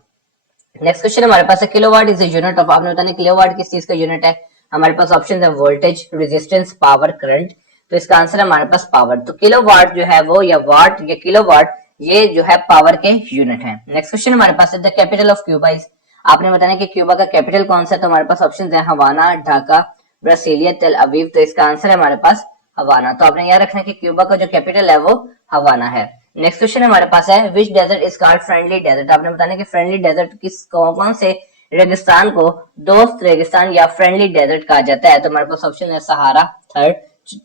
नेक्स्ट क्वेश्चन हमारे पास है kilowatt is the unit of, आपने बताना किलोवाट किस चीज का यूनिट है। हमारे पास ऑप्शन है वोल्टेज, रेजिस्टेंस, पावर, करंट। तो इसका आंसर है हमारे पास पावर। तो किलोवाट जो है वो या वाट या किलोवाट ये जो है पावर के यूनिट है। नेक्स्ट क्वेश्चन हमारे पास है the capital of Cuba is, आपने बताना कि क्यूबा का कैपिटल कौन सा है। तो हमारे पास ऑप्शन है हवाना, ढाका, ब्रासिलिया, तेल अवीव। तो इसका आंसर है हमारे पास हवाना। तो आपने याद रखना कि क्यूबा का जो कैपिटल है वो हवाना है। नेक्स्ट क्वेश्चन हमारे पास है which desert is called friendly desert, आपने बताना कि फ्रेंडली डेजर्ट किस कौन से रेगिस्तान को दोस्त रेगिस्तान या फ्रेंडली डेजर्ट कहा जाता है। तो हमारे पास ऑप्शन है सहारा, थर्ड,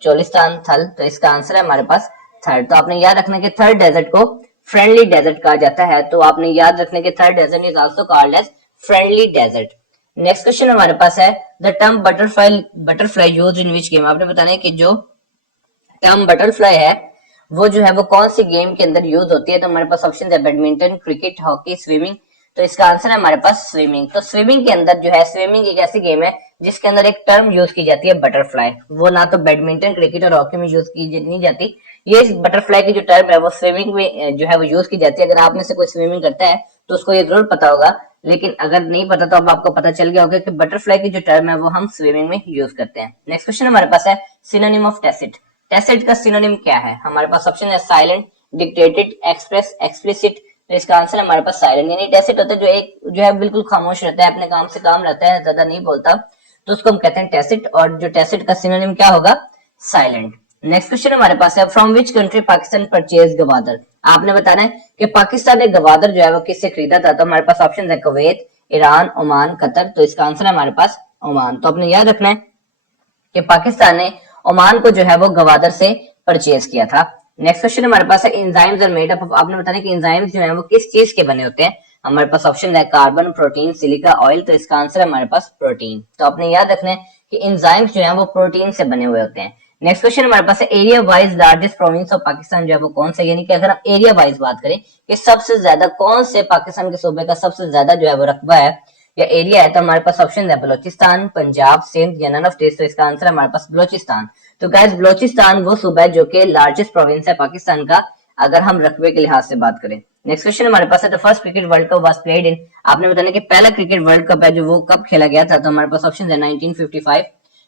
चोलिस्तान, थल। तो इसका आंसर है हमारे पास थर्ड। तो आपने याद रखना कि थर्ड डेजर्ट को फ्रेंडली डेजर्ट कहा जाता है। तो आपने याद रखना कि third desert is also called as friendly desert. Next question हमारे पास है the term butterfly used in which game, आपने बताना है कि जो टर्म बटरफ्लाई है वो जो है वो कौन सी गेम के अंदर यूज होती है। तो हमारे पास ऑप्शन है बैडमिंटन, क्रिकेट, हॉकी, स्विमिंग। तो इसका आंसर है हमारे पास स्विमिंग। तो स्विमिंग के अंदर जो है स्विमिंग एक ऐसी गेम है जिसके अंदर एक टर्म यूज की जाती है बटरफ्लाई, वो ना तो बैडमिंटन, क्रिकेट और हॉकी में यूज की नहीं जाती। ये बटरफ्लाई की जो टर्म है वो स्विमिंग में जो है वो यूज की जाती है। अगर आप में से कोई स्विमिंग करता है तो उसको ये जरूर पता होगा, लेकिन अगर नहीं पता तो अब आपको पता चल गया होगा कि बटरफ्लाई की जो टर्म है वो हम स्विमिंग में यूज करते हैं। नेक्स्ट क्वेश्चन हमारे पास है सिनोनिम ऑफ टैसिट, टैसिट का सिनोनिम क्या है। हमारे पास ऑप्शन है साइलेंट, डिक्टेटेड, एक्सप्रेस, एक्सप्लिसिट। तो इसका आंसर है हमारे पास साइलेंट। यानी टैसिट होता है जो एक जो है बिल्कुल खामोश रहता है, अपने काम से काम रहता है, ज्यादा नहीं बोलता, तो उसको हम कहते हैं टैसिट। और जो टैसिट का सिनोनिम क्या होगा, साइलेंट। नेक्स्ट क्वेश्चन हमारे पास है from which country Pakistan purchase Gwadar, आपने बताना है कि पाकिस्तान ने गवादर जो है वो किससे खरीदा था, तो हमारे पास ऑप्शन है कुवैत, ईरान, ओमान, कतर। तो इसका आंसर है हमारे पास ओमान। तो आपने याद रखना है कि पाकिस्तान ने ओमान को जो है वो गवादर से परचेज किया था। नेक्स्ट क्वेश्चन हमारे पास है enzymes are made up of, आपने बताना है कि एंजाइम्स जो है वो किस चीज के बने होते हैं। हमारे पास ऑप्शन है कार्बन, प्रोटीन, सिलिका, ऑयल। तो इसका आंसर है हमारे पास प्रोटीन। तो आपने याद रखना है कि एंजाइम्स जो है वो प्रोटीन से बने हुए होते हैं। नेक्स्ट क्वेश्चन हमारे पास है area wise largest province of Pakistan जो है वो कौन सा, यानी कि अगर हम एरिया वाइज बात करें कि सबसे ज्यादा कौन से पाकिस्तान के सूबे का सबसे ज्यादा जो है वो रकबा है या एरिया है, तो हमारे पास ऑप्शन है बलोचिस्तान, पंजाब, सिंध या नन ऑफ दिस। तो इसका आंसर हमारे पास बलोचिस्तान। तो गाइस बलोचिस्तान वो सूबा है जो कि लार्जेस्ट प्रोविंस है पाकिस्तान का अगर हम रकबे के लिहाज से बात करें। नेक्स्ट क्वेश्चन हमारे पास है the first cricket world cup was played in, आपने बताना कि पहला क्रिकेट वर्ल्ड कप है जो वो कब खेला गया था। तो हमारे पास ऑप्शन है 1955,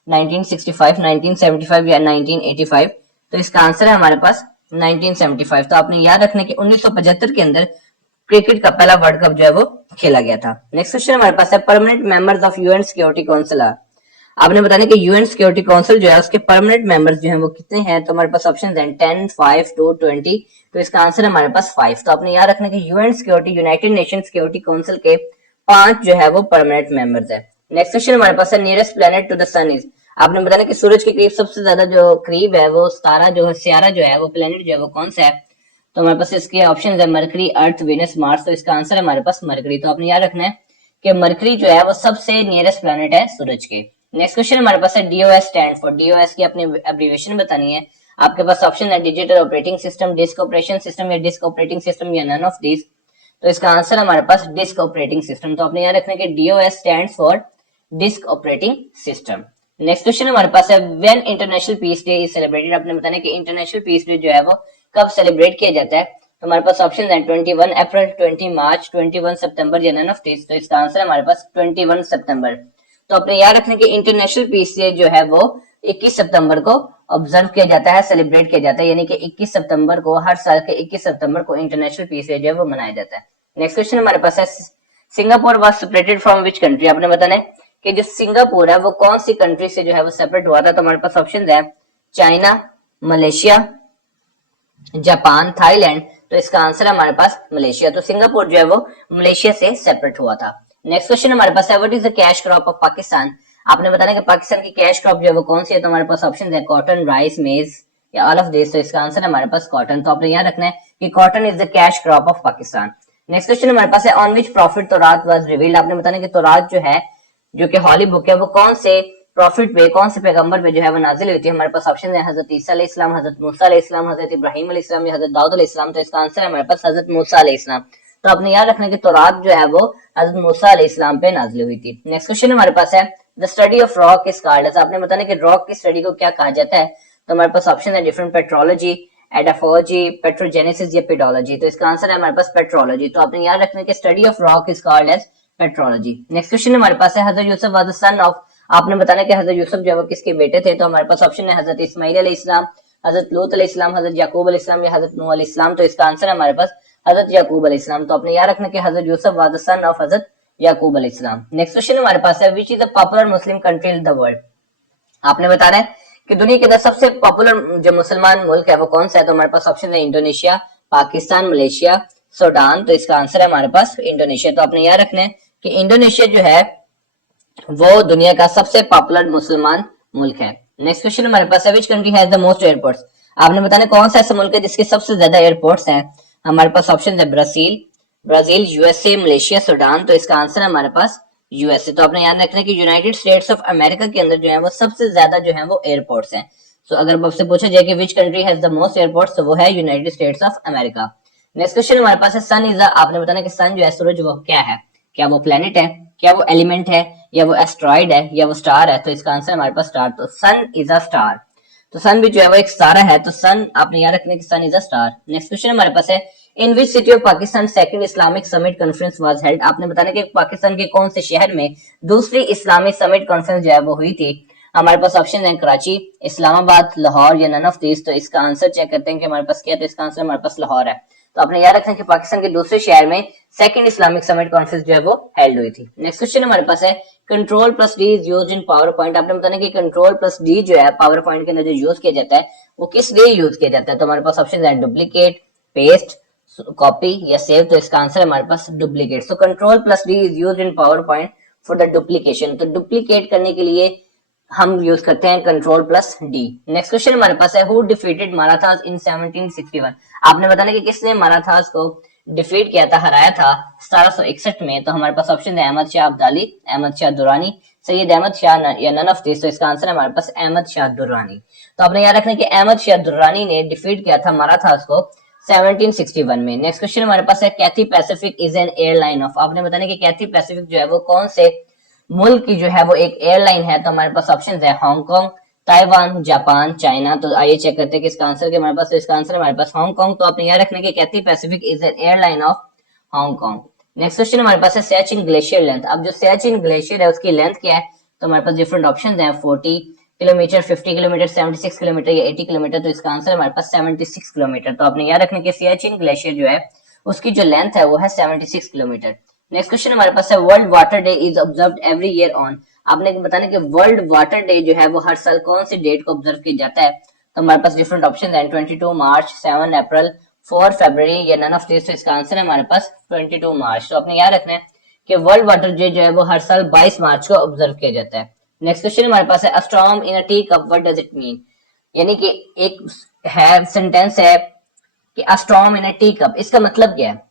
1965, 1975 या 1985। तो इसका आंसर है हमारे पास 1975। तो आपने याद रखना कि 1975 के अंदर क्रिकेट का पहला वर्ल्ड कप जो है वो खेला गया था। नेक्स्ट क्वेश्चन हमारे पास है permanent members of UN security council. आपने बताना कि यूएन सिक्योरिटी काउंसिल जो है उसके परमानेंट मेंबर्स जो हैं वो कितने हैं। तो हमारे पास ऑप्शन है 10, 5, 2, 20। तो इसका आंसर है हमारे पास 5। तो आपने याद रखना कि UN security, united nation security council के 5 जो है वो परमानेंट मेंबर्स है। नेक्स्ट क्वेश्चन हमारे पास है nearest planet to the sun is, आपने बताना कि सूरज के करीब सबसे ज्यादा जो करीब है वो तारा जो है, सियारा जो है वो प्लेनेट जो है वो कौन सा है। तो हमारे पास इसके ऑप्शन है मरकरी, अर्थ, वेनस, मार्स। तो इसका आंसर है हमारे पास मरकरी। तो आपने याद रखना है कि मरकरी जो है वो सबसे नियरेस्ट प्लेनेट है सूरज के। नेक्स्ट क्वेश्चन हमारे पास है डीओएस स्टैंड फॉर, डीओएस की अपनी एब्रीविएशन बतानी है। आपके पास ऑप्शन है digital operating system, disk operation system या डिस्क ऑपरेटिंग सिस्टम या नन ऑफ दिस। तो इसका आंसर हमारे पास डिस्क ऑपरेटिंग सिस्टम। तो आपने याद रखना है कि DOS stands for disk operating system. Next question हमारे पास है when international peace day is celebrated, आपने बताना है कि इंटरनेशनल पीस डे जो है वो कब सेलिब्रेट किया जाता है। तो हमारे पास ऑप्शन है 21 अप्रैल, 20 मार्च, 21 सितंबर या नन ऑफ दिस। तो इसका आंसर है हमारे पास 21 सितंबर। तो अपने याद रखने की इंटरनेशनल पीस डे जो है वो 21 सितंबर को ऑब्जर्व किया जाता है, सेलिब्रेट किया जाता है, यानी कि 21 सितंबर को, हर साल के 21 सितंबर को इंटरनेशनल पीस डे जो है वो मनाया जाता है। नेक्स्ट क्वेश्चन हमारे पास है Singapore was separated from which country, आपने बताना है कि जो सिंगापुर है वो कौन सी कंट्री से जो है वो सेपरेट हुआ था। तो हमारे पास ऑप्शन है चाइना, मलेशिया, जापान, थाईलैंड। तो इसका आंसर है हमारे पास मलेशिया। तो सिंगापुर जो है वो मलेशिया से सेपरेट हुआ था। नेक्स्ट क्वेश्चन हमारे पास है what is the cash crop of Pakistan, आपने बताना कि पाकिस्तान की कैश क्रॉप जो है वो कौन सी है। तो हमारे पास ऑप्शन है कॉटन, राइस, मेज या ऑल ऑफ दिस। तो इसका आंसर है हमारे पास कॉटन। तो आपने याद रखना है कि cotton is the cash crop of Pakistan. Next question हमारे पास है on which profit Taurat was revealed, आपने बताना कि तौरात जो है जो कि हॉली बुक है वो कौन से प्रॉफिट पे, कौन से पैगंबर पे जो है वो नाजिल हुई थी। हमारे पास ऑप्शन है हजरत ईसा अलैहिस्सलाम, हजरत मूसा अलैहिस्सलाम, हजरत इब्राहिम अलैहिस्सलाम या हजरत दाऊद अलैहिस्सलाम। तो इसका आंसर है हमारे पास हजरत मूसा अलैहिस्सलाम। तो आपने याद रखना कि तौरात जो है वो हजरत मूसा अलैहिस्सलाम पे नाजिल हुई थी। नेक्स्ट क्वेश्चन हमारे पास है the study of rock is called, आपने बताना कि रॉक की स्टडी को क्या कहा जाता है। तो हमारे पास ऑप्शन है डिफरेंट पेट्रोलॉजी, एडाफोलॉजी, पेट्रोजेनेसिस या पेडोलॉजी। तो इसका आंसर है हमारे पास पेट्रोलॉजी। तो आपने याद रखना कि study of rock is called as petrology. Next question हमारे पास है Hazrat Yusuf was the son of, आपने बताना कि हजरत यूसुफ जो है वो किसके बेटे थे। तो हमारे पास ऑप्शन है हजरत इस्माइल अलैहिस्सलाम, हजरत लूत अलैहिस्सलाम, हजरत याकूब अलैहिस्सलाम या हजरत नूह अलैहिस्सलाम। तो इसका आंसर है हमारे पास हजरत याकूब अलैहिस्सलाम। तो आपने याद रखना कि हजरत Yusuf was the son of हजरत याकूब अलैहिस्सलाम। नेक्स्ट क्वेश्चन हमारे पास है which is the popular Muslim country in the world, आपने बताना है कि दुनिया के अंदर सबसे पॉपुलर जो मुसलमान मुल्क है वो कौन सा है। तो हमारे पास ऑप्शन है इंडोनेशिया, पाकिस्तान, मलेशिया, सूडान। तो इसका आंसर है हमारे पास इंडोनेशिया। तो आपने याद रखना है कि इंडोनेशिया जो है वो दुनिया का सबसे पॉपुलर मुसलमान मुल्क है। नेक्स्ट क्वेश्चन हमारे पास है which country has the most airports, आपने बताना कौन सा ऐसा मुल्क है जिसके सबसे ज्यादा एयरपोर्ट्स हैं। हमारे पास ऑप्शन है ब्राजील, यूएसए, मलेशिया, सूडान। तो इसका आंसर है हमारे पास यूएसए। तो आपने याद रखना है कि यूनाइटेड स्टेट्स ऑफ अमेरिका के अंदर जो है वो सबसे ज्यादा जो है वो एयरपोर्ट्स हैं। सो अगर आपसे पूछा जाए कि which country has the most airports, तो वो है United states of America. Next question हमारे पास है सन इज, आपने बताना कि सन जो है सूरज वो क्या है, क्या वो प्लेनेट है, क्या वो एलिमेंट है, या वो एस्ट्रॉइड है, या वो स्टार है। तो इसका आंसर हमारे पास स्टार। तो सन इज अ स्टार। तो सन भी जो है वो एक तारा है। तो सन आपने याद रखना कि sun is a star. Next question हमारे पास है in which city of Pakistan second Islamic summit conference was held, आपने बताना कि पाकिस्तान के कौन से शहर में दूसरी इस्लामिक समिट कॉन्फ्रेंस जो है वो हुई थी। हमारे पास ऑप्शन है कराची, इस्लामाबाद, लाहौर या नन ऑफ दिस। तो इसका आंसर चेक करते हैं कि हमारे पास क्या है। तो इसका आंसर हमारे पास लाहौर है। तो आपने याद रखना कि पाकिस्तान के दूसरे शहर में सेकंड इस्लामिक समिट कॉन्फ्रेंस जो है वो हेल्ड हुई थी। नेक्स्ट क्वेश्चन हमारे पास है control plus D is used in power point, आपने बताना कि कंट्रोल प्लस डी जो है पावर पॉइंट के अंदर जो यूज किया जाता है वो किस लिए यूज किया जाता है। तो हमारे पास ऑप्शन है डुप्लीकेट, पेस्ट, कॉपी या सेव, तो इसका आंसर है हमारे पास duplicate. So control plus D is used in PowerPoint for the duplication. तो डुप्लीकेट करने के लिए हम यूज करते हैं control plus D. Next question हमारे पास है हु डिफीटेड माराथास इन 1761। आपने बताना कि किसने माराथास को डिफीट किया था, हराया था 1761 में। तो हमारे पास ऑप्शन है अहमद शाह अब्दाली, अहमद शाह दुरानी, सैयद अहमद शाह या नन ऑफ दिस। तो इसका आंसर है हमारे पास अहमद शाह दुरानी। तो आपने याद रखना है कि अहमद शाह दुरानी ने डिफीट किया था माराथास को 1761 में। नेक्स्ट क्वेश्चन हमारे पास है Cathay Pacific is an airline of. आपने बताना कि कैथी पैसिफिक जो है वो कौन से मुल्क की जो है वो एक एयरलाइन है। तो हमारे पास ऑप्शन है हांगकांग, ताइवान, जापान, चाइना। तो आइए चेक करते हैं कि इसका आंसर हमारे पास, तो इसका आंसर हमारे पास हांगकांग। तो आपने याद रखना है कि Cathay Pacific is an airline of Hong Kong. Next question हमारे पास है सियाचिन ग्लेशियर लेंथ। अब जो सियाचिन ग्लेशियर है उसकी लेंथ क्या है, तो हमारे पास डिफरेंट ऑप्शंस हैं 40 किलोमीटर, 50 किलोमीटर, 76 किलोमीटर या 80 किलोमीटर। तो इसका आंसर हमारे पास 76 किलोमीटर। तो आपने याद रखना कि सियाचिन ग्लेशियर जो है उसकी जो लेंथ है वो है 76 किलोमीटर। नेक्स्ट क्वेश्चन हमारे पास है world water day is observed every year on. आपने बताना कि वर्ल्ड वाटर डे जो है वो हर साल कौन सी डेट को ऑब्जर्व किया जाता है। तो हमारे पास डिफरेंट ऑप्शन है 22 मार्च, 7 अप्रैल, 4 फरवरी या नन ऑफ दिस। तो इसका आंसर है हमारे पास 22 मार्च। तो आपने याद रखना है कि वर्ल्ड वाटर डे जो है वो हर साल 22 मार्च को ऑब्जर्व किया जाता है। नेक्स्ट क्वेश्चन हमारे पास है a storm in a tea cup what does it mean. यानी कि एक है सेंटेंस है कि अ storm in a tea cup, इसका मतलब क्या है।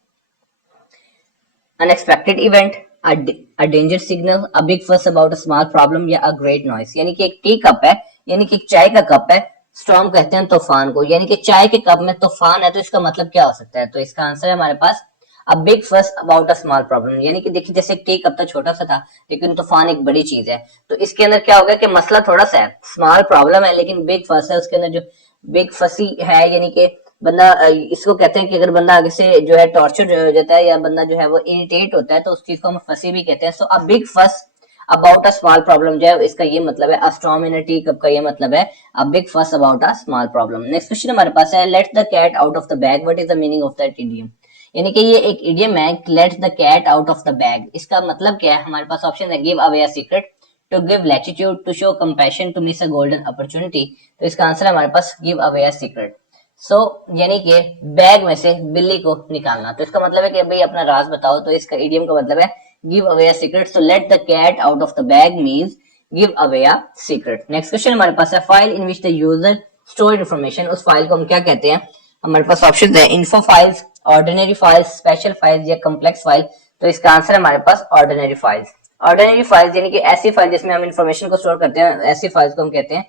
Unexpected event, a danger signal, a big fuss about a small problem या a great noise। यानी कि एक टी कप है, यानी कि एक चाय का कप है, स्टॉर्म कहते हैं तूफान को, यानी कि चाय के कप में तूफान है। तो इसका मतलब क्या हो सकता है, तो इसका आंसर है हमारे पास a big fuss about a small problem। यानी कि देखिए जैसे टी कप था छोटा सा था लेकिन तूफान एक बड़ी चीज है। तो इसके अंदर क्या होगा कि मसला थोड़ा सा है, स्मॉल प्रॉब्लम है लेकिन बिग फस है उसके अंदर, जो बिग फसी है यानी कि बंदा, इसको कहते हैं कि अगर बंदा आगे से जो है टॉर्चर हो जाता है या बंदा जो है वो इरिटेट होता है तो उस चीज को हम फसी भी कहते हैं। So a big fuss about a small problem जो है इसका ये मतलब है। A storm in a tea cup का ये मतलब है a big fuss about a small problem. Next question हमारे पास है let the cat out of the bag, what is the meaning of that idiom. यानी कि ये एक इडियम है let the cat out of the bag. इसका मतलब क्या है, हमारे पास ऑप्शन है give away a secret, to give latitude, to show compassion, to miss a golden opportunity. तो इसका आंसर है हमारे पास give away a secret. So यानी कि बैग में से बिल्ली को निकालना। तो इसका मतलब है कि भाई अपना राज बताओ। तो इसका इडियम का मतलब है give away a secret. So let the cat out of the bag means give away a secret. Next question हमारे पास है file in which the user store information. उस फाइल को हम क्या कहते हैं, हमारे पास ऑप्शन है info files, ordinary files, special files या कॉम्प्लेक्स फाइल। तो इसका आंसर है हमारे पास ऑर्डिनरी फाइल्स। ऑर्डिनरी फाइल्स यानी कि ऐसी फाइल जिसमें हम इंफॉर्मेशन को स्टोर करते हैं, ऐसी फाइल्स को हम कहते हैं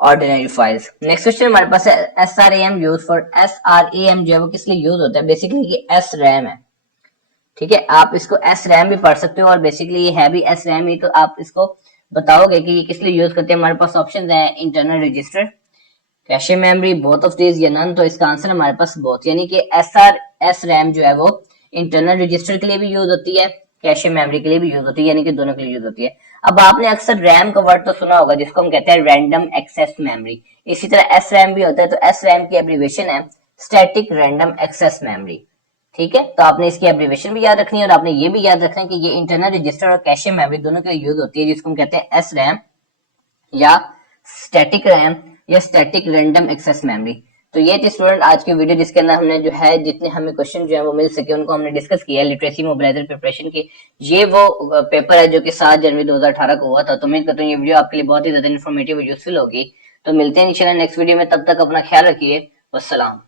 ऑर्डिनरी फाइल्स। नेक्स्ट क्वेश्चन हमारे पास है SRAM यूज फॉर। SRAM जो है वो किस लिए यूज होता है, बेसिकली ये SRAM है, ठीक है। आप इसको SRAM भी पढ़ सकते हो और बेसिकली ये है भी SRAM ही। तो आप इसको बताओगे कि ये किस लिए यूज करते हैं। हमारे पास ऑप्शन है internal register, cache memory, both of this या नन। तो इसका आंसर हमारे पास बोथ, यानी कि SRAM जो है वो इंटरनल रजिस्टर के लिए भी यूज होती है, कैशे मेमोरी के लिए भी यूज होती है, यानी कि दोनों के लिए यूज होती है। अब आपने अक्सर रैम का वर्ड तो सुना होगा जिसको हम कहते हैं रैंडम एक्सेस मेमोरी। इसी तरह SRAM भी होता है। तो SRAM की एब्रीविएशन है स्टैटिक रैंडम एक्सेस मेमोरी, ठीक है। तो आपने इसकी एब्रीविएशन भी याद रखनी है और आपने ये भी याद रखना है कि ये इंटरनल रजिस्टर और कैशे मेमोरी दोनों के लिए यूज होती है, जिसको हम कहते हैं SRAM या स्टैटिक रैम या स्टैटिक रैंडम एक्सेस मेमोरी। तो ये थी स्टूडेंट आज की वीडियो जिसके अंदर हमने जो है जितने हमें क्वेश्चन जो है वो मिल सके उनको हमने डिस्कस किया लिटरेसी मोबिलाइजर प्रिपरेशन की। ये वो पेपर है जो कि 7 जनवरी 2018 को हुआ था। तो उम्मीद करता हूँ ये वीडियो आपके लिए बहुत ही ज्यादा इन्फॉर्मेटिव और यूजफुल होगी। तो मिलते हैं इंशाल्लाह नेक्स्ट वीडियो में, तब तक अपना ख्याल रखिए। वस्सलाम।